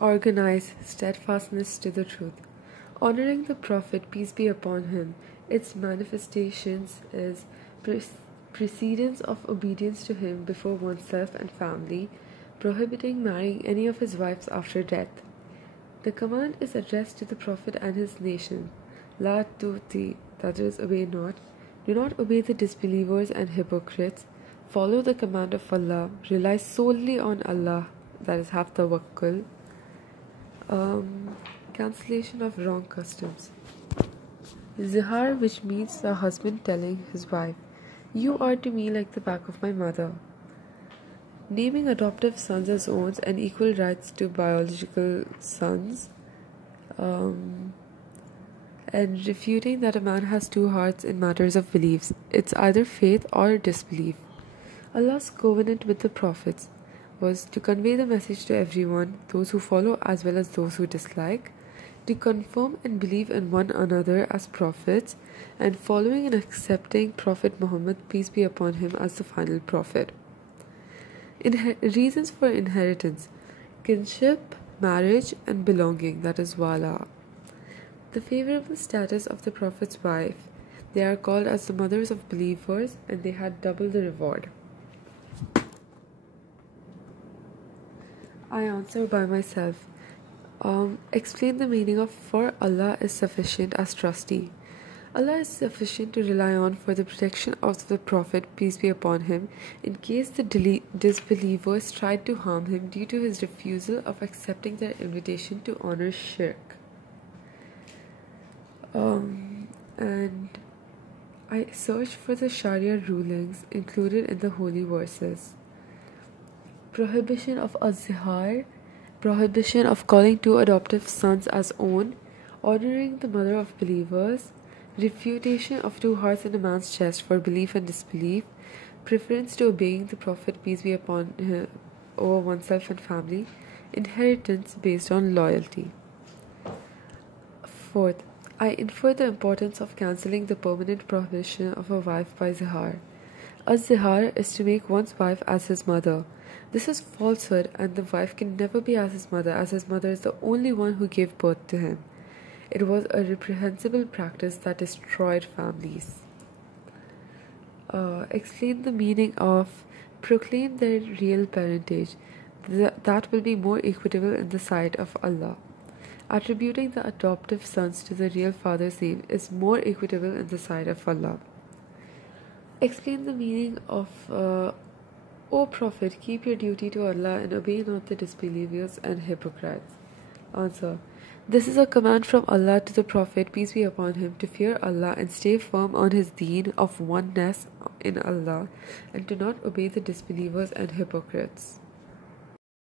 Organize steadfastness to the truth. Honoring the Prophet, peace be upon him, its manifestations is precedence of obedience to him before oneself and family, prohibiting marrying any of his wives after death. The command is addressed to the Prophet and his nation. La tuti, that is, obey not. Do not obey the disbelievers and hypocrites. Follow the command of Allah. Rely solely on Allah, that is, have tawakkul. Cancellation of wrong customs. Zihar, which means the husband telling his wife, "You are to me like the back of my mother." Naming adoptive sons as own and equal rights to biological sons. And refuting that a man has two hearts in matters of beliefs. It's either faith or disbelief. Allah's covenant with the prophets was to convey the message to everyone, those who follow as well as those who dislike, to confirm and believe in one another as prophets, and following and accepting Prophet Muhammad, peace be upon him, as the final prophet. Reasons for inheritance: kinship, marriage, and belonging, that is wala. The favorable status of the Prophet's wife. They are called as the mothers of believers, and they had double the reward. I answer by myself. Explain the meaning of "for Allah is sufficient" as trustee. Allah is sufficient to rely on for the protection of the Prophet, peace be upon him, in case the disbelievers tried to harm him due to his refusal of accepting their invitation to honor shirk. And I searched for the Sharia rulings included in the holy verses. Prohibition of az-zihar, prohibition of calling two adoptive sons as own, honoring the mother of believers, refutation of two hearts in a man's chest for belief and disbelief, preference to obeying the Prophet, peace be upon him, over oneself and family, inheritance based on loyalty. Fourth, I infer the importance of cancelling the permanent prohibition of a wife by zihar. Az-zihar is to make one's wife as his mother. This is falsehood, and the wife can never be as his mother is the only one who gave birth to him. It was a reprehensible practice that destroyed families. Explain the meaning of proclaim their real parentage. That will be more equitable in the sight of Allah. Attributing the adoptive sons to the real father's name is more equitable in the sight of Allah. Explain the meaning of O Prophet, keep your duty to Allah and obey not the disbelievers and hypocrites. Answer. This is a command from Allah to the Prophet, peace be upon him, to fear Allah and stay firm on his deen of oneness in Allah, and to not obey the disbelievers and hypocrites.